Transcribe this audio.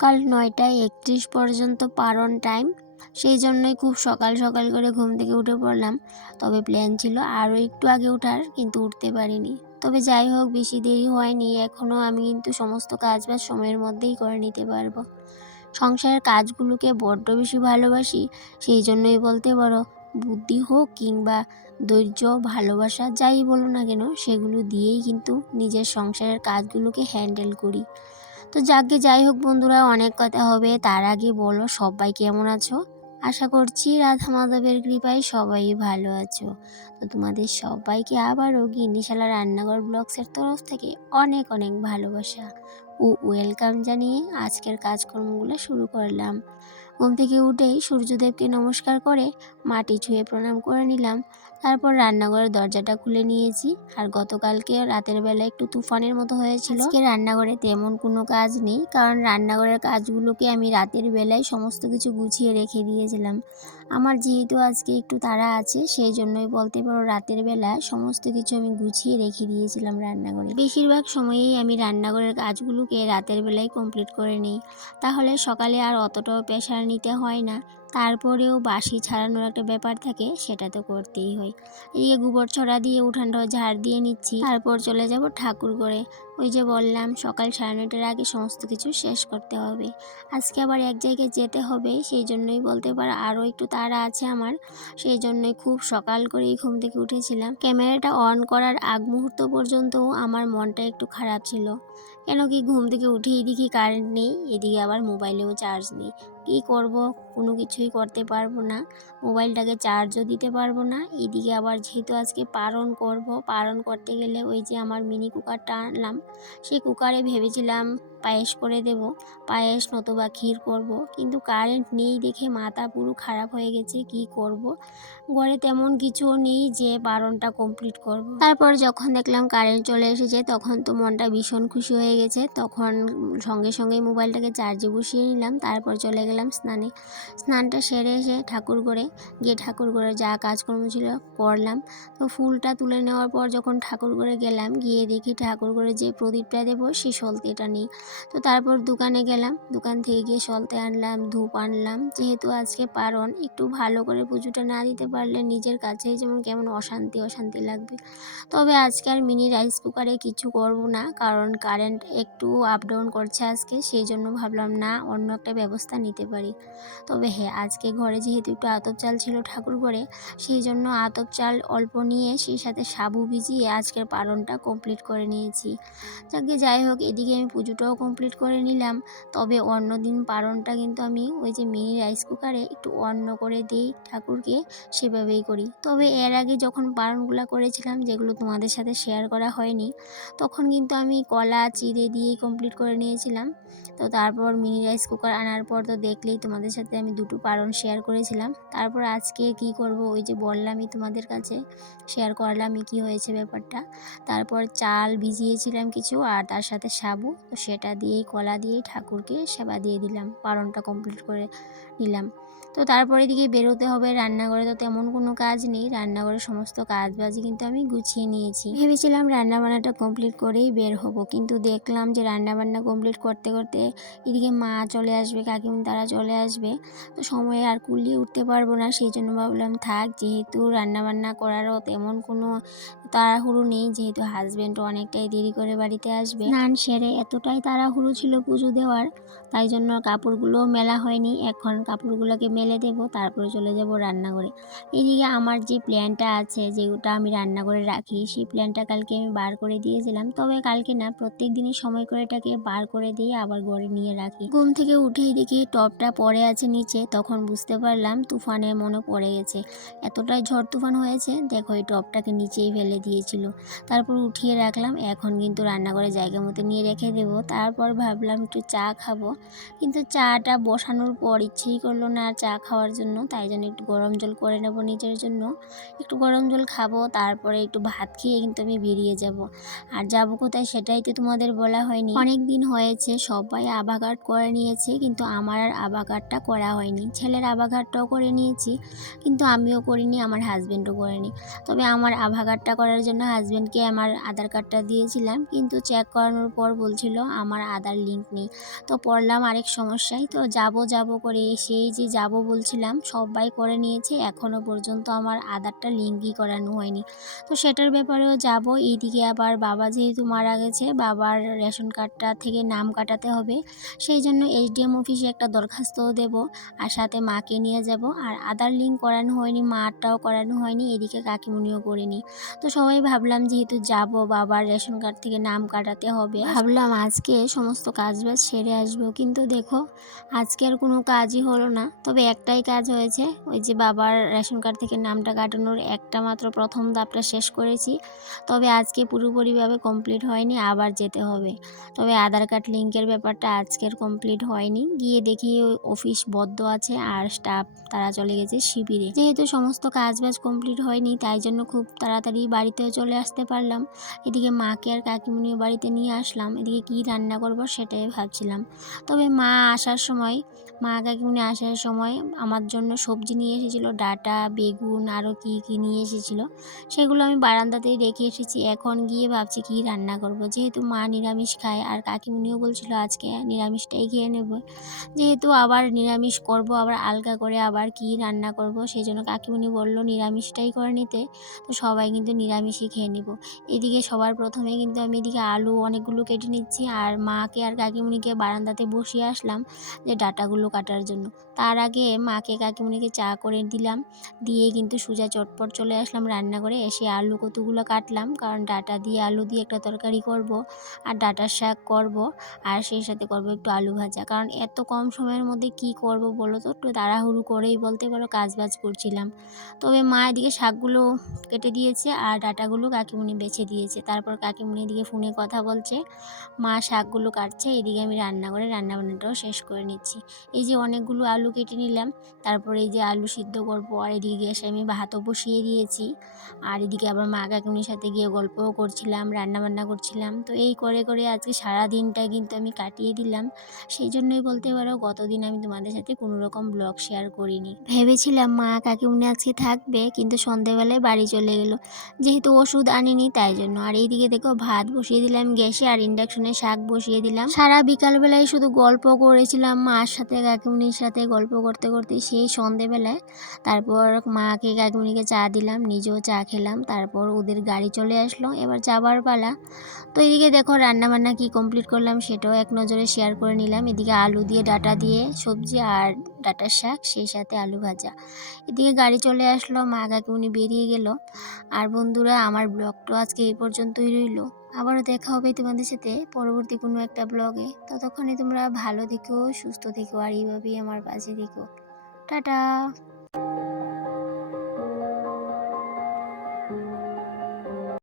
সকাল ৯টা ৩১ পর্যন্ত পারন টাইম, সেই জন্যই খুব সকাল সকাল করে ঘুম থেকে উঠে পড়লাম। তবে প্ল্যান ছিল আরও একটু আগে ওঠার, কিন্তু উঠতে পারিনি। তবে যাই হোক, বেশি দেরি হয়নি, এখনও আমি কিন্তু সমস্ত কাজবাজ সময়ের মধ্যেই করে নিতে পারবো। সংসারের কাজগুলোকে বড্ড বেশি ভালোবাসি, সেই জন্যই বলতে পারো। বুদ্ধি হোক কিংবা ধৈর্য, ভালোবাসা, যাই বলো না কেন, সেগুলো দিয়েই কিন্তু নিজের সংসারের কাজগুলোকে হ্যান্ডেল করি। তো যাই হোক বন্ধুরা, অনেক কথা হবে, তার আগে বলো সবাই কেমন আছো। আশা করছি রাধা মাধবের কৃপায় সবাই ভালো আছো। তো তোমাদের সবাইকে আবারও গিন্নিশালা রান্নাঘর ব্লগসের তরফ থেকে অনেক অনেক ভালোবাসা ও ওয়েলকাম জানিয়ে আজকের কাজকর্মগুলো শুরু করলাম। ঘুম থেকে উঠেই সূর্যদেবকে নমস্কার করে মাটি ছুঁয়ে প্রণাম করে নিলাম। তারপর রান্নাঘরের দরজাটা খুলে নিয়েছি। আর গতকালকে রাতের বেলা একটু তুফানের মতো হয়েছিল। আজকে রান্নাঘরে তেমন কোনো কাজ নেই, কারণ রান্নাঘরের কাজগুলোকে আমি রাতের বেলায় সমস্ত কিছু গুছিয়ে রেখে দিয়েছিলাম। আমার যেহেতু আজকে একটু তাড়া আছে, সেই জন্যই বলতে পারো রাতের বেলা সমস্ত কিছু আমি গুছিয়ে রেখে দিয়েছিলাম রান্নাঘরে। বেশিরভাগ সময়েই আমি রান্নাঘরের কাজগুলোকে রাতের বেলায় কমপ্লিট করে নিই, তাহলে সকালে আর অতটাও প্রেশার নিতে হয় না। তারপরেও বাসি ছাড়ানোর একটা ব্যাপার থাকে, সেটা তো করতেই হয়। এদিকে গোবর ছড়া দিয়ে উঠানটাও ঝাড় দিয়ে নিচ্ছি, তারপর চলে যাব ঠাকুর ঘরে। ওই যে বললাম, সকাল 9:30-এর আগে সমস্ত কিছু শেষ করতে হবে। আজকে আবার এক জায়গায় যেতে হবে, সেই জন্যই বলতে পারো আরও একটু তাড়া আছে আমার। সেই জন্যই খুব সকাল করেই ঘুম থেকে উঠেছিলাম। ক্যামেরাটা অন করার আগ মুহূর্ত পর্যন্তও আমার মনটা একটু খারাপ ছিল, কেন কি ঘুম থেকে উঠেই দেখি কারেন্ট নেই, এদিকে আবার মোবাইলেও চার্জ নেই। কী করব, কোনো কিছুই করতে পারবো না, মোবাইলটাকে চার্জও দিতে পারবো না। এদিকে আবার যেহেতু আজকে পারণ করব, পারণ করতে গেলে ওই যে আমার মিনি কুকারটা আনলাম, সেই কুকারে ভেবেছিলাম পায়েস করে দেব, পায়েস নতুবা ক্ষীর করব, কিন্তু কারেন্ট নেই দেখে মাথা পুরো খারাপ হয়ে গেছে। কি করব, ঘরে তেমন কিছুও নেই যে পারণটা কমপ্লিট করব। তারপর যখন দেখলাম কারেন্ট চলে এসেছে, তখন তো মনটা ভীষণ খুশি হয়ে গেছে। তখন সঙ্গে সঙ্গেই মোবাইলটাকে চার্জে বসিয়ে নিলাম, তারপর চলে গেলাম স্নানে। স্নানটা সেরে এসে ঠাকুর ঘরে গিয়ে ঠাকুর ঘরে যা কাজকর্ম ছিল করলাম। তো ফুলটা তুলে নেওয়ার পর যখন ঠাকুর ঘরে গেলাম, গিয়ে দেখি ঠাকুর ঘরে যে প্রদীপটা দেবো সেই সলতেটা নেই। তো তারপর দোকানে গেলাম, দোকান থেকে গিয়ে সলতে আনলাম, ধূপ আনলাম। যেহেতু আজকে পারণ, একটু ভালো করে পুজোটা না দিতে পারলে নিজের কাছেই যেমন কেমন অশান্তি অশান্তি লাগবে। তবে আজকে আর মিনি রাইস কুকারে কিছু করব না, কারণ কারেন্ট একটু আপ ডাউন করছে আজকে, সেই জন্য ভাবলাম না, অন্য একটা ব্যবস্থা নিতে পারি। তবে হ্যাঁ, আজকে ঘরে যেহেতু একটু আতপ চাল ছিল ঠাকুর ঘরে, সেই জন্য আতপ চাল অল্প নিয়ে সেই সাথে সাবু ভিজিয়ে আজকের পারণটা কমপ্লিট করে নিয়েছি। যাই হোক, এদিকে আমি পুজোটাও কমপ্লিট করে নিলাম। তবে অন্যদিন পারণটা কিন্তু আমি ওই যে মিনি রাইস কুকারে একটু অন্য করে দিই ঠাকুরকে, সেভাবেই করি। তবে এর আগে যখন পারণগুলো করেছিলাম, যেগুলো তোমাদের সাথে শেয়ার করা হয়নি, তখন কিন্তু আমি কলা চিড়ে দিয়েই কমপ্লিট করে নিয়েছিলাম। তো তারপর মিনি রাইস কুকার আনার পর তো দেখলেই, তোমাদের সাথে আমি দুটো পারণ শেয়ার করেছিলাম। তারপর আজকে কি করব, ওই যে বললামই তোমাদের কাছে, শেয়ার করলামই কি হয়েছে ব্যাপারটা। তারপর চাল ভিজিয়েছিলাম কিছু, আর তার সাথে সাবু, তো সেটা দিয়েই কলা দিয়েই ঠাকুরকে সেবা দিয়ে দিলাম, পারণটা কমপ্লিট করে নিলাম। তো তারপরে দিকে বেরোতে হবে রান্নাঘরে, তো তেমন কোনো কাজ নেই, রান্নাঘরের সমস্ত কাজবাজি কিন্তু আমি গুছিয়ে নিয়েছি। ভেবেছিলাম রান্নাবান্নাটা কমপ্লিট করেই বের হব, কিন্তু দেখলাম যে রান্নাবান্না কমপ্লিট করতে করতে এদিকে মা চলে আসবে, কাকিমা তারা চলে আসবে, তো সময়ে আর কুলিয়ে উঠতে পারবো না। সেই জন্য ভাবলাম থাক, যেহেতু রান্নাবান্না করারও তেমন কোনো তাড়াহুড়ো নেই, যেহেতু হাজব্যান্ডও অনেকটাই দেরি করে বাড়িতে আসবে। স্নান সেরে এতটাই তাড়াহুড়ো ছিল পুজো দেওয়ার, তাই জন্য কাপড়গুলোও মেলা হয়নি। এখন কাপড়গুলোকে মেলে দেবো, তারপরে চলে যাব রান্নাঘরে। এদিকে আমার যে প্ল্যানটা আছে, যেটা আমি রান্নাঘরে রাখি, সেই প্ল্যানটা কালকে আমি বার করে দিয়েছিলাম। তবে কালকে না, প্রত্যেক দিনই সময় করে এটাকে বার করে দিয়ে আবার ঘরে নিয়ে রাখি। ঘুম থেকে উঠেই দেখি টপটা পড়ে আছে নিচে, তখন বুঝতে পারলাম তুফানের মনে পড়ে গেছে। এতটাই ঝড় তুফান হয়েছে, দেখো এই টপটাকে নিচেই ফেলে দিয়েছিল। তারপর উঠিয়ে রাখলাম, এখন কিন্তু রান্নাঘরে জায়গা মতো নিয়ে রেখে দেবো। তারপর ভাবলাম একটু চা খাবো, কিন্তু চাটা বসানোর পর ইচ্ছেই করলো না আর চা চা খাওয়ার জন্য, তাই জন্য একটু গরম জল করে নেব নিজের জন্য। একটু গরম জল খাবো, তারপরে একটু ভাত খেয়ে কিন্তু আমি বেরিয়ে যাব। আর যাবো কোথায় সেটাই তো তোমাদের বলা হয়নি। অনেক দিন হয়েছে সবাই আভা কার্ড করে নিয়েছে, কিন্তু আমার আর আভা কার্ডটা করা হয়নি। ছেলের আভা কার্ডটাও করে নিয়েছি, কিন্তু আমিও করিনি, আমার হাজব্যান্ডও করেনি। তবে আমার আভা কার্ডটা করার জন্য হাজব্যান্ডকে আমার আধার কার্ডটা দিয়েছিলাম, কিন্তু চেক করানোর পর বলছিল আমার আধার লিঙ্ক নেই। তো পড়লাম আরেক সমস্যায়। তো যাব করে সেই যে যাব বলছিলাম সবাই করে নিয়েছে, এখনও পর্যন্ত আমার আধারটা লিঙ্কই করানো হয়নি। তো সেটার ব্যাপারেও যাব। এইদিকে আবার বাবা যেহেতু মারা গেছে, বাবার রেশন কার্ডটা থেকে নাম কাটাতে হবে, সেই জন্য SDM অফিসে একটা দরখাস্তও দেব, আর সাথে মাকে নিয়ে যাব। আর আধার লিঙ্ক করানো হয়নি, মাটাও করানো হয়নি, এদিকে কাকিমুনিও করিনি। তো সবাই ভাবলাম যেহেতু যাব, বাবার রেশন কার্ড থেকে নাম কাটাতে হবে, ভাবলাম আজকে সমস্ত কাজবাজ সেরে আসবো। কিন্তু দেখো আজকে আর কোনো কাজই হলো না। তবে একটাই কাজ হয়েছে, ওই যে বাবার রেশন কার্ড থেকে নামটা কাটানোর একটা মাত্র প্রথম ধাপটা শেষ করেছি। তবে আজকে পুরোপুরিভাবে কমপ্লিট হয়নি, আবার যেতে হবে। তবে আধার কার্ড লিঙ্কের ব্যাপারটা আজকের কমপ্লিট হয়নি। গিয়ে দেখি ওই অফিস বদ্ধ আছে আর স্টাফ তারা চলে গেছে শিবিরে। যেহেতু সমস্ত কাজবাজ কমপ্লিট হয়নি, তাই জন্য খুব তাড়াতাড়ি বাড়িতেও চলে আসতে পারলাম। এদিকে মাকে আর কাকিমুনিও বাড়িতে নিয়ে আসলাম। এদিকে কি রান্না করব সেটাই ভাবছিলাম। তবে মা কাকিমুনি আসার সময় আমার জন্য সবজি নিয়ে এসেছিলো, ডাঁটা, বেগুন, আরও কি নিয়ে এসেছিলো। সেগুলো আমি বারান্দাতেই রেখে এসেছি। এখন গিয়ে ভাবছি কি রান্না করব। যেহেতু মা নিরামিষ খায় আর কাকিমুনিও বলছিল আজকে নিরামিষটাই খেয়ে নেব। যেহেতু আবার নিরামিষ করব, আবার আলগা করে আবার কি রান্না করব, সেই জন্য কাকিমুনি বলল নিরামিষটাই করে নিতে। তো সবাই কিন্তু নিরামিষই খেয়ে নিব। এদিকে সবার প্রথমে কিন্তু আমি এদিকে আলু অনেকগুলো কেটে নিচ্ছি, আর মাকে আর কাকিমুনিকে বারান্দাতে বসিয়ে আসলাম যে ডাঁটাগুলো কাটার জন্য। তার আগে মাকে কাকিমুনিকে চা করে দিলাম, দিয়ে কিন্তু সোজা চটপট চলে আসলাম রান্না করে। এসে আলু কতগুলো কাটলাম, কারণ ডাঁটা দিয়ে আলু দিয়ে একটা তরকারি করব, আর ডাঁটার শাক করব, আর সেই সাথে করব একটু আলু ভাজা। কারণ এত কম সময়ের মধ্যে কি করব বলো তো, একটু তাড়াহুড়ো করেই বলতে পারো কাজবাজ করছিলাম। তবে মা এদিকে শাকগুলো কেটে দিয়েছে আর ডাঁটাগুলো কাকিমুনি বেছে দিয়েছে। তারপর কাকিমুনি এদিকে ফোনে কথা বলছে, মা শাকগুলো কাটছে, এদিকে আমি রান্না করে রান্নাবান্নাটাও শেষ করে নিচ্ছি। এই যে অনেকগুলো আলু কেটে নিলাম, তারপরে এই যে আলু সিদ্ধ করবো, আর এদিকে গ্যাসে আমি ভাতও বসিয়ে দিয়েছি। আর এদিকে আবার মা কাকিমুনির সাথে গিয়ে গল্পও করছিলাম, রান্নাবান্না করছিলাম। তো এই করে আজকে সারা দিনটা কিন্তু আমি কাটিয়ে দিলাম। সেই জন্যই বলতে পারো গতদিন আমি তোমাদের সাথে কোনো রকম ব্লগ শেয়ার করিনি। ভেবেছিলাম মা কাকিমুনি আজকে থাকবে, কিন্তু সন্ধেবেলায় বাড়ি চলে গেল, যেহেতু ওষুধ আনিনি তাই জন্য। আর এইদিকে দেখো ভাত বসিয়ে দিলাম গ্যাসে, আর ইন্ডাকশনে শাক বসিয়ে দিলাম। সারা বিকালবেলায় শুধু গল্প করেছিলাম মার সাথে, কাকিমুনির সাথে গল্প করতে করতে সেই সন্ধেবেলায়। তারপর মাকে কাকিমুনিকে চা দিলাম, নিজেও চা খেলাম। তারপর ওদের গাড়ি চলে আসলো, এবার যাবার পালা। তো এদিকে দেখো রান্নাবান্না কি কমপ্লিট করলাম সেটাও এক নজরে শেয়ার করে নিলাম। এদিকে আলু দিয়ে ডাঁটা দিয়ে সবজি, আর ডাঁটার শাক, সেই সাথে আলু ভাজা। এদিকে গাড়ি চলে আসলো, মা কাকিমুনি বেরিয়ে গেল। আর বন্ধুরা, আমার ব্লগটা আজকে এই পর্যন্তই রইলো। আবারও দেখা হবে তোমাদের সাথে পরবর্তী কোনো একটা ব্লগে। ততক্ষণে তোমরা ভালো থেকো, সুস্থ থেকো, আর এইভাবেই আমার পাশে থেকো। টাটা।